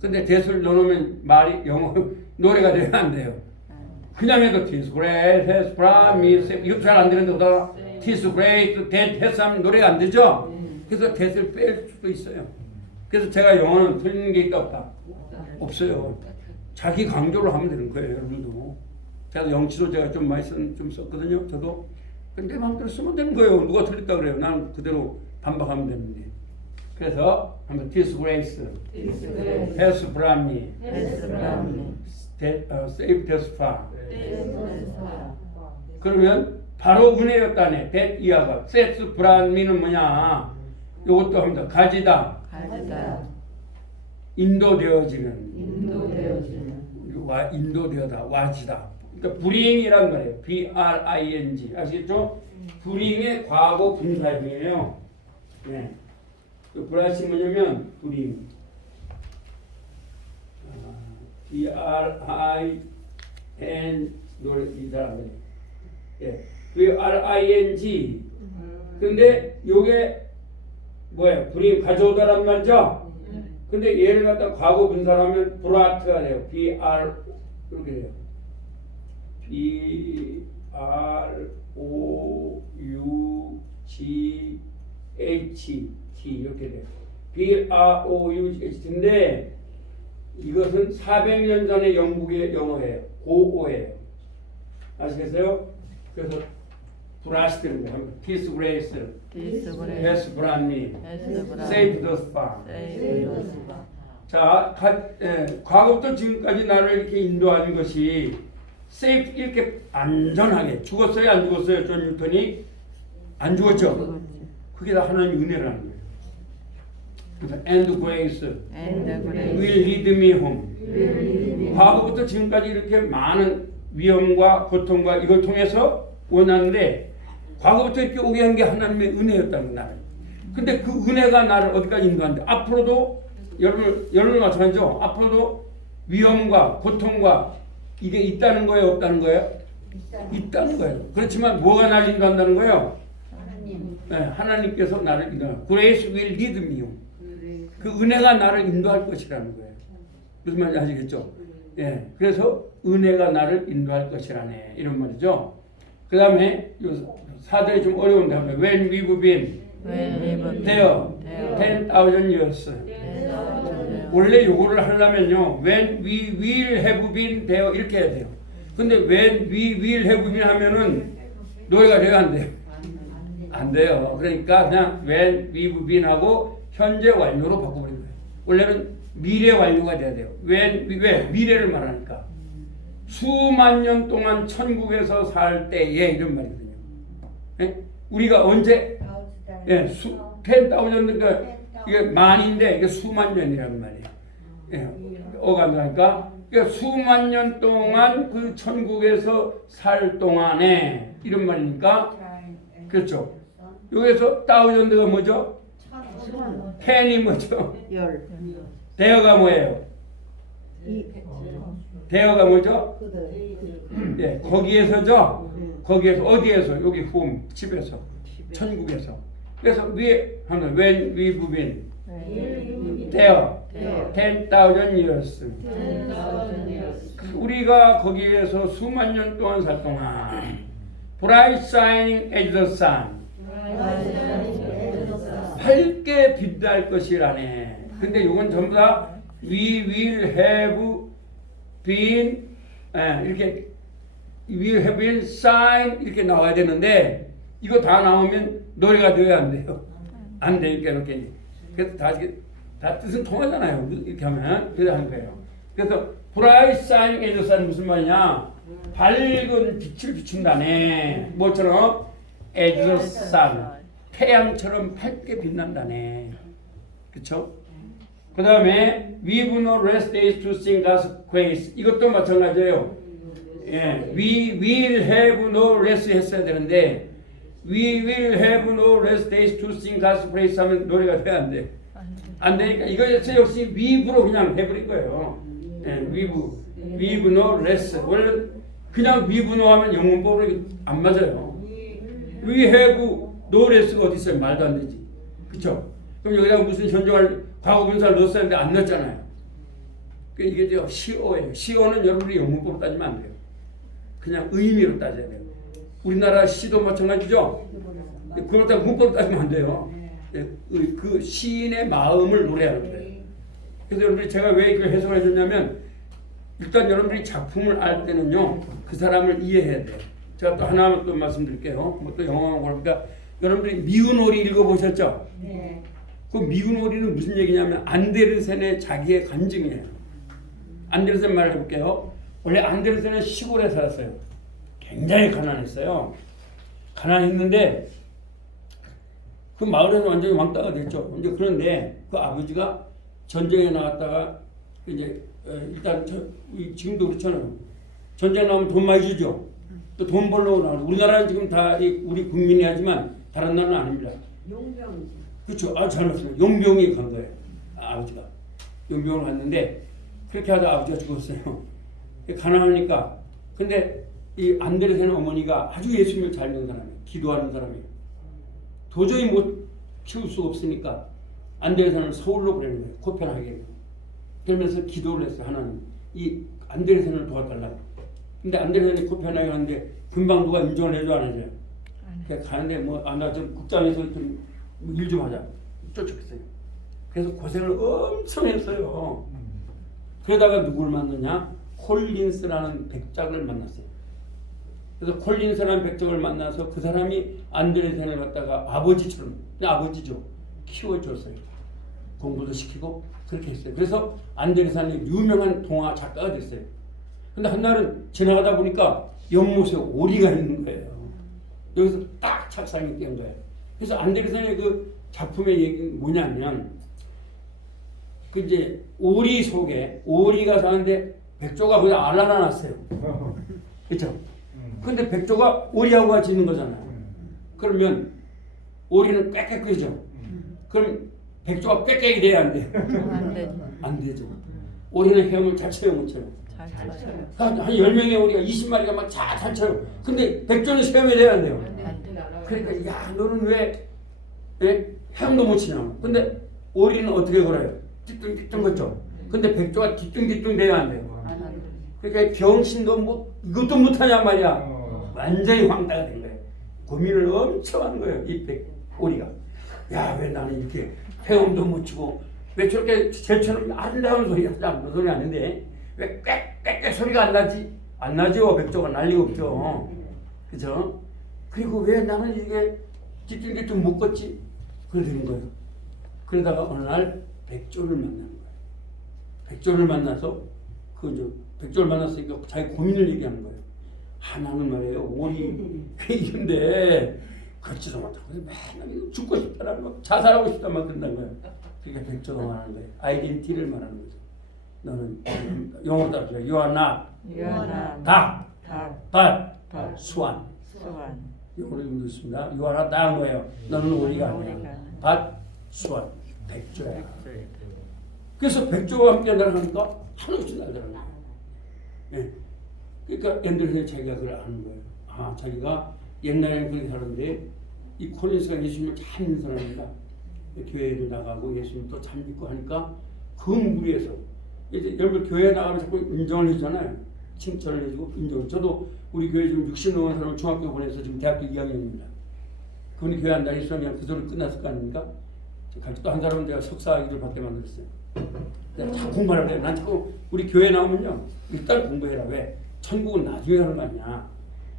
근데 that을 넣으면 말이 영어 노래가 되면 안 돼요. 그냥 해도 his grace has brought me. 이거 잘 안 되는데 보다 his grace that has 하면 노래가 안 되죠. 그래서 that을 뺄 수도 있어요. 그래서 제가 영어는 틀리는 게 있다 없다? 없어요. 자기 강조를 하면 되는 거예요, 여러분도. 제가 영치도 제가 좀 많이 좀 썼거든요, 저도. 근데 마음대로 쓰면 되는 거예요. 누가 틀렸다 그래요. 나는 그대로 반박하면 되는데. 그래서 한번 This grace has brought me saved us far. 그러면 바로 은혜였다네. that 이하가 sets brought me는 뭐냐? 이것도 합니다. 가지다. 인도되어지는. 인도되어다. 와지다. 그러니까 bring이란 거예요. bring. 아시겠죠? bring의 과거 분사형이에요. 네. 그 브라시 뭐냐면 bring. bring 노래 이사람 거예요. 예. bring. 근데 요게 뭐예요? bring 가져오다란 말이죠. 근데 얘를 갖다 과거 분사하면 brought 돼요. br 이렇게 돼요. brought 이렇게 돼요. brough인데 이것은 400년 전의 영국의 영어예요. 고어예요. 아시겠어요? 그래서 브라시 되는 거예요. His grace has brought me saved us far. 자, 과거부터 지금까지 나를 이렇게 인도하는 것이 safe 이렇게 안전하게 죽었어요, 안 죽었어요? 존 뉴턴이 안 죽었죠. 그게 다 하나님의 은혜라는 거예요. 그래서 and grace will lead me home. 과거부터 지금까지 이렇게 많은 위험과 고통과 이걸 통해서 원하는데 과거부터 이렇게 오게 한 게 하나님의 은혜였다는 나를. 근데 그 은혜가 나를 어디까지 인도하는데 앞으로도 여러분 마찬가지죠. 앞으로도 위험과 고통과 이게 있다는 거예요, 없다는 거예요? 있다는 거예요. 그렇지만 뭐가 나를 인도한다는 거예요? 네, 하나님께서 나를 인도하는. Grace will lead me. 그 은혜가 나를 인도할 것이라는 거예요. 무슨 말인지 아시겠죠? 예, 그래서 은혜가 나를 인도할 것이라네 이런 말이죠. 그 다음에 사절이 좀 어려운데 하면 When we've been there 10,000 years. 원래 요거를 하려면요 When we will have been there 이렇게 해야 돼요. 근데 When we will have been 하면은 노래가 돼요, 안 돼요? 안 돼요. 그러니까 그냥 When we've been 하고 현재 완료로 바꿔버린 거예요. 원래는 미래 완료가 돼야 돼요. 왜 미래를 말하니까 수만 년 동안 천국에서 살 때에 이런 말이거든요. 예? 우리가 언제 10,000 그러니까 이게 만인데 이게 수만 년이라는 말이에요. 예. 어간다니까 그러니까 수만 년 동안 그 천국에서 살 동안에 이런 말이니까 그렇죠. 여기서 1000가 뭐죠? 10이 뭐죠? 대어가 뭐예요? 대어가 뭐죠? 예, 거기에서죠. 거기에서 어디에서? 여기 홈 집에서 천국에서. 그래서 위에 하면 when we've been there 10,000 years. 우리가 거기에서 수만 년 동안 살 동안 bright shining as the sun. 밝게 빛날 것이라네. 근데 이건 전부 다 we will have been 이렇게 will have been shine 이렇게 나와야 되는데 이거 다 나오면 노래가 되어야 안 돼요. 안 되니까 이렇게. 그래서 다 뜻은 통하잖아요. 이렇게 하면 그래야 하는 거예요. 그래서 bright shining as the sun 무슨 말이냐? 밝은 빛을 비춘다네. 뭐처럼? as the sun. 태양처럼 밝게 빛난다네. 그렇죠? 그 다음에 we've no rest days to sing God's grace. 이것도 마찬가지예요. 예, we will have no rest 했어야 되는데 we will have no rest days to sing God's praise 하면 노래가 돼야 안 돼. 안 되니까 이거 역시 we've로 그냥 해버린 거예요. 예, we've no rest. 원래 그냥 we've no 하면 영문법으로 안 맞아요. We have 노레스가 어디 있어요? 말도 안 되지. 그렇죠? 그럼 여기다가 무슨 현재할 과거 분사를 넣었어야 하는데 안 넣었잖아요. 이게 저 시어예요. 시어는 여러분이 영문법으로 따지면 안 돼요. 그냥 의미로 따져야 돼요. 우리나라 시도 마찬가지죠. 그걸 다 문법으로 따지면 안 돼요. 그 시인의 마음을 노래하는 거예요. 그래서 여러분이 제가 왜 이걸 해석을 해줬냐면 일단 여러분들이 작품을 알 때는요 그 사람을 이해해야 돼요. 제가 또 하나 또 말씀드릴게요. 또 영어만 보니까 여러분들이 미운 오리 읽어보셨죠? 네. 그 미운 오리는 무슨 얘기냐면 안데르센의 자기의 감정이에요. 안데르센 말을 해볼게요. 원래 안데르센은 시골에 살았어요. 굉장히 가난했어요. 가난했는데 그 마을에서 완전히 왕따가 됐죠. 이제 그런데 그 아버지가 전쟁에 나갔다가 이제 일단 지금도 그렇잖아요. 전쟁 나오면 돈 많이 주죠. 또 돈 벌러 나오고 우리나라는 지금 다 우리 국민이 하지만 다른 나라는 아닙니다. 용병이지. 그렇죠. 잘 말씀해요. 용병이 간 거예요. 아버지가 용병을 갔는데 그렇게 하다 아버지가 죽었어요. 가난하니까. 근데 이 안데르센 어머니가 아주 예수님을 잘 믿는 사람이에요. 기도하는 사람이에요. 도저히 못 키울 수가 없으니까 안데르센을 서울로 보내는 거예요. 코펜하겐. 그러면서 기도를 했어요. 하나님. 이 안데르센을 도와달라고. 근데 안데르센이 코펜하겐 가는데 금방 누가 인정을 해줘 안 해줘요. 그냥 가는데 나 좀 국장에서 좀 일 좀 하자. 쫓아갔어요. 그래서 고생을 엄청 했어요. 그러다가 누굴 만나냐? 콜린스라는 백작을 만났어요. 그래서 콜린스라는 백작을 만나서 그 사람이 안데르센을 갖다가 아버지처럼, 아버지죠. 키워줬어요. 공부도 시키고 그렇게 했어요. 그래서 안데르센이 유명한 동화 작가가 됐어요. 근데 한날은 지나가다 보니까 연못에 오리가 있는 거예요. 여기서 딱 착상이 된 거예요. 그래서 안데르센의 그 작품의 얘기는 뭐냐면 그 이제 오리 속에 오리가 사는데 백조가 그냥 알아놨어요. 그렇죠? 근데 백조가 오리하고 같이 있는 거잖아요. 그러면 오리는 꽥꽥거리죠. 그럼 백조가 꽥꽥이 돼야 안 돼요? 안 되죠. 안 되죠. 오리는 헤엄을 잘 쳐요, 못 쳐요? 잘 쳐요. 한 10명의 오리가 20마리가 막 잘 쳐요. 근데 백조는 헤엄이 돼야 안 돼요? 그러니까 야 너는 왜 헤엄도 못 치냐? 근데 오리는 어떻게 걸어요? 뒤뚱뒤뚱 걷죠. 근데 백조가 뒤뚱뒤뚱 돼야 안 돼요? 그러니까 병신도 뭐 이것도 못하냐 말이야. 완전히 황당이 된 거예요. 고민을 엄청 하는 거예요. 이 오리가. 야 왜 나는 이렇게 헤엄도 못 치고 왜 저렇게 쟤처럼 아름다운 소리가 아무 소리 아닌데 왜 꽥꽥꽥 소리가 안 나지? 안 나죠. 백조가 날 리가 없죠. 그죠? 그리고 왜 나는 이게 뒤뚱뒤뚱 못 걷지? 그래 되는 거예요. 그러다가 어느 날 백조를 만나는 거예요. 백조를 만나서 백조를 만났으니까 자기 고민을 얘기하는 거예요. 나는 말이에요. 오리 회의인데 걷지도 못하고 맨날 죽고 싶다라는 거, 자살하고 싶다만 그런다는 거예요. 그러니까 백조가 말하는 거예요. 아이덴티티를 말하는 거죠. 너는 영어로 따라서 You are not but swan. 영어로 좀 넣습니다. You are not 다한 거예요. 너는 오리가 아니야. but swan. 백조야. 그래서 백조와 함께 날아가니까 한없이 날아가는 거예요. 예. 그러니까 앤더슨이 자기가 그걸 아는 거예요. 자기가 옛날에는 그렇게 살았는데 이 콜린스가 예수님을 잘 믿는 사람입니다. 교회를 나가고 예수님 또 잘 믿고 하니까 그 무리에서 이제 여러분 교회에 나가면 자꾸 인정을 해주잖아요. 칭찬을 해주고 인정을. 저도 우리 교회 지금 60 넘은 사람을 중학교 보내서 지금 대학교 2학년입니다. 그분이 교회 안 다니시면 그 소리 끝났을 거 아닙니까? 또 한 사람은 제가 석사학위를 받게 만들었어요. 내가 자꾸 공부하라고 그래요. 난 자꾸 우리 교회 나오면요. 일단 공부해라. 왜? 천국은 나중에 가는 거 아니야.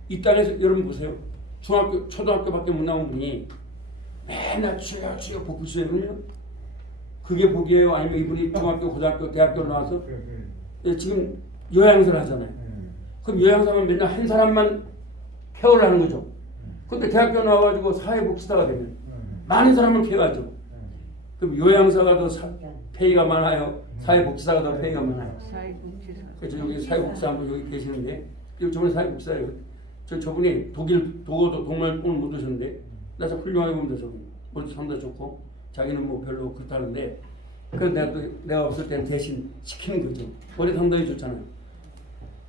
이 땅에서 여러분 보세요. 중학교, 초등학교밖에 못 나온 분이 맨날 주여 복부 수행을요. 그게 복이에요? 아니면 이분이 중학교, 고등학교, 대학교를 나와서 지금 요양사를 하잖아요. 그럼 요양사만 맨날 한 사람만 케어를 하는 거죠. 근데 대학교 나와가지고 사회복지사가 되면 많은 사람을 케어하죠. 그럼 요양사가 더 페이가 많아요? 사회복지사가 더 페이가 많아요? 그래서 여기 사회복지사 한 분 여기 계시는데 저분이 사회복지사예요. 저분이 독어도 동물 오늘 못 오셨는데 나 참 훌륭하게 봅니다. 저분 머리도 상당히 좋고 자기는 뭐 별로 그렇다는데 그래서 내가 없을 때는 대신 시키는 거죠. 머리 상당히 좋잖아요.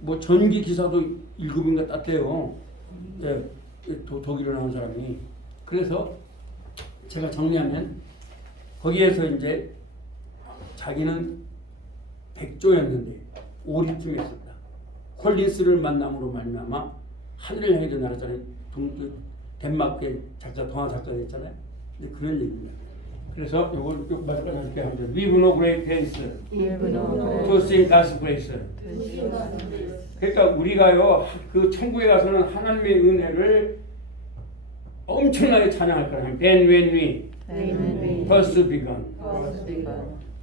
뭐 전기 기사도 1급인가 땄대요. 예, 독일에 나온 사람이. 그래서 제가 정리하면 거기에서 이제 자기는 백조였는데 오리쯤 했었다. 콜린스를 만남으로 말미암아 하늘을 향해 날았잖아요. 덴마크의 작가, 동화 작가 됐잖아요. 근데 그런 얘기입니다. 그래서 요거 마지막에 함께 합니다. We've no great place to sing God's praise. 그러니까 우리가요 그 천국에 가서는 하나님의 은혜를 엄청나게 찬양할 거예요. Then when we first begun.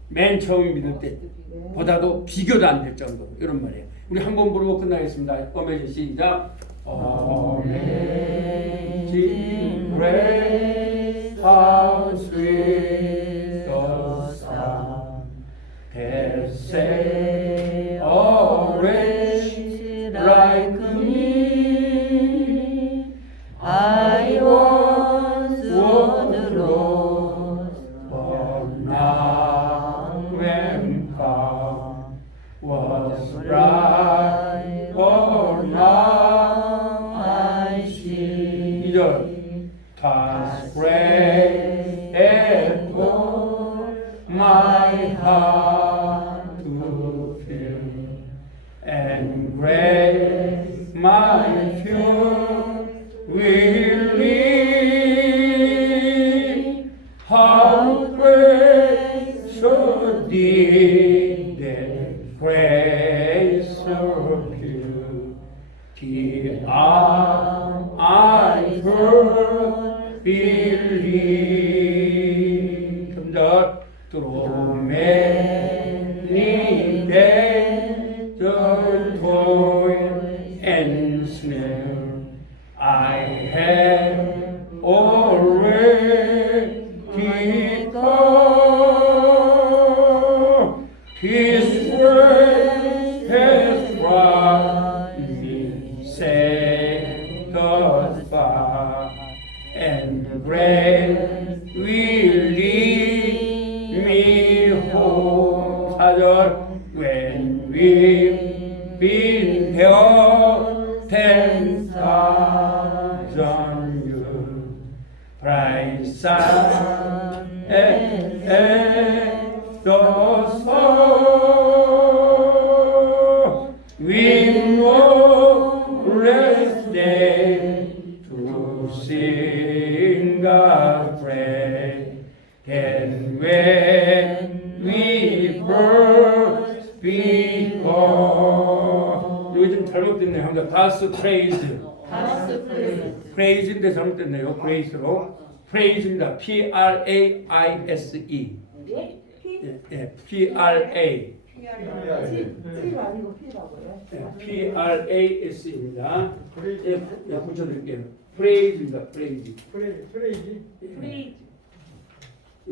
맨 처음 믿을 때보다도 비교도 안 될 정도로 이런 말이에요. 우리 한 번 부르고 끝나겠습니다. 어메이징 시작. Amazing grace, how sweet the sound that saved a wretch like me. I was lost, but now when found was right, for now I see. 2절 God's grace hath taught my heart to fill, and grace my fear will lead. How precious did that grace appear, till I first believed. 좀 더. Through many days of toil and snare, I have already come. His word has brought me safe thus far, and grace will lead me home. 4절 When we've been held 10,000 years, bright sun and the sun, we know rest day to sing God's praise. And when we first begun, 요즘 잘못됐네요. 합니다. God's praise. praise인데 잘못됐네요. grace로. praise입니다. P-R-A-I-S-E. P-R-A. P 아니고 P라고요? P-R-A-S-입니다. 붙여드릴게요. praise입니다. praise.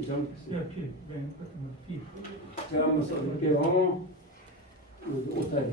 잘못했어요. 제가 한번 써드릴게요. 오타리.